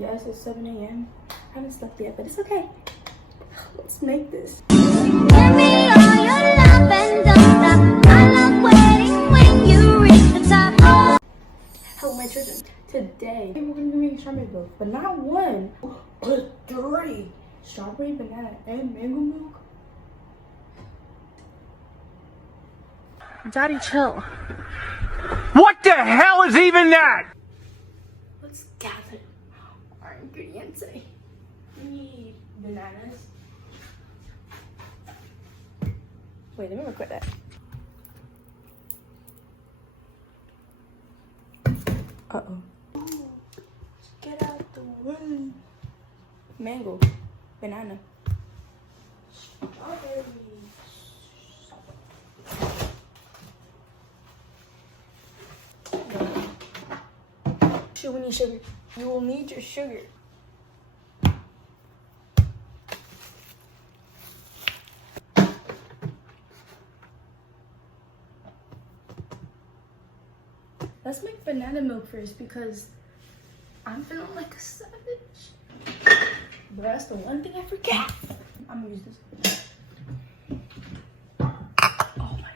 Yes, it's 7 a.m. I haven't slept yet, but it's okay. Let's make this. Give me all your love and don't stop. I love waiting when you reach the top. Hello, my children. Today, we're going to be making strawberry milk, but not one, but 3. Strawberry, banana, and mango milk. Daddy, chill. What the hell is even that? Let's gather our ingredients. We need bananas. Wait, let me record that. Uh-oh. Get out the way. Mango, banana, strawberries. We need sugar. You will need your sugar. Let's make banana milk first because I'm feeling like a savage. But that's the one thing I forget. I'm gonna use this. Oh my.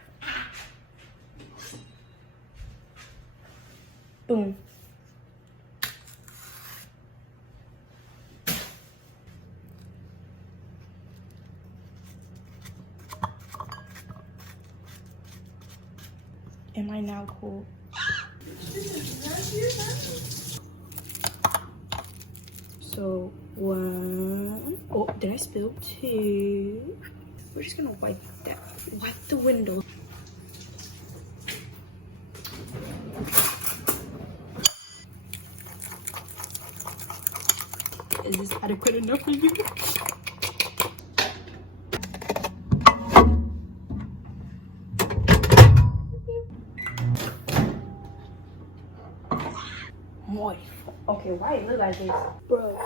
Boom. Am I now cool? So 1. Oh, did I spill 2? We're just gonna wipe that. Wipe the window. Is this adequate enough for you? Moist. Okay, why it look like this? Bro.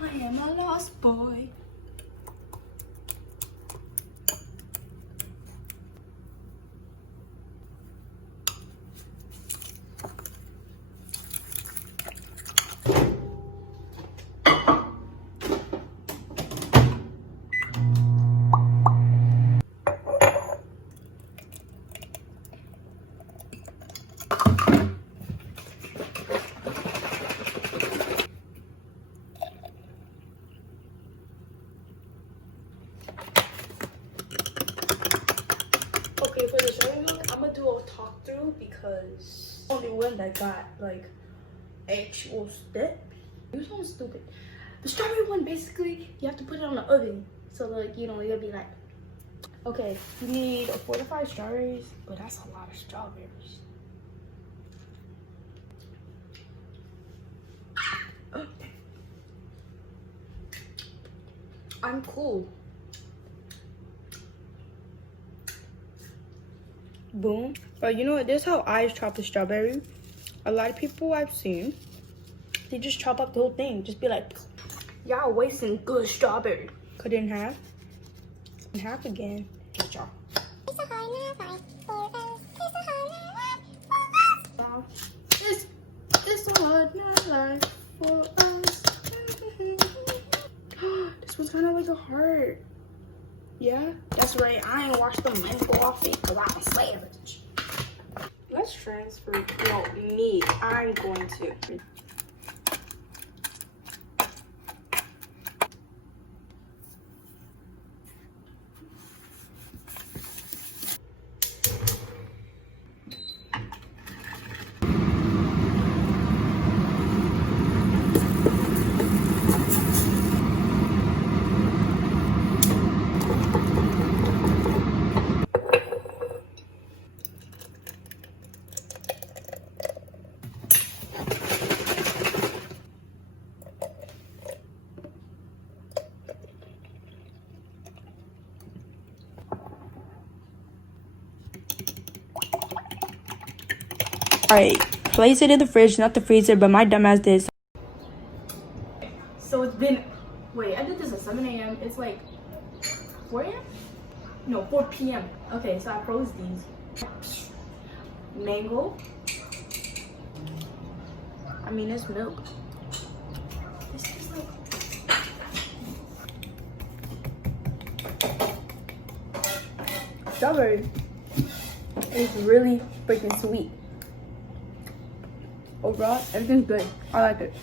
I am a lost boy. Okay, for the strawberry milk, I'm gonna do a talk through because only one that got like actual steps. This one's stupid. The strawberry one, basically, you have to put it on the oven. So like, you know, you'll be like, okay, you need 4 to 5 strawberries, but that's a lot of strawberries. I'm cool. Boom. But you know what? This is how I chop the strawberry. A lot of people I've seen, they just chop up the whole thing. Just be like, y'all wasting good strawberry. Cut it in half. In half again. Good job. It's a hard life for us. It's a hard life for us. This one's kind of like a heart. Yeah, that's right. I ain't washed the mango off it because I'm a savage. Let's transfer. No, me. I'm going to. Alright, place it in the fridge, not the freezer, but my dumbass did. So it's been, wait, I did this at 7 a.m. It's like 4 a.m.? No, 4 p.m. Okay, so I froze these. Mango. I mean, it's milk. This is like... Strawberry. It's really freaking sweet. Overall, everything's good. I like it.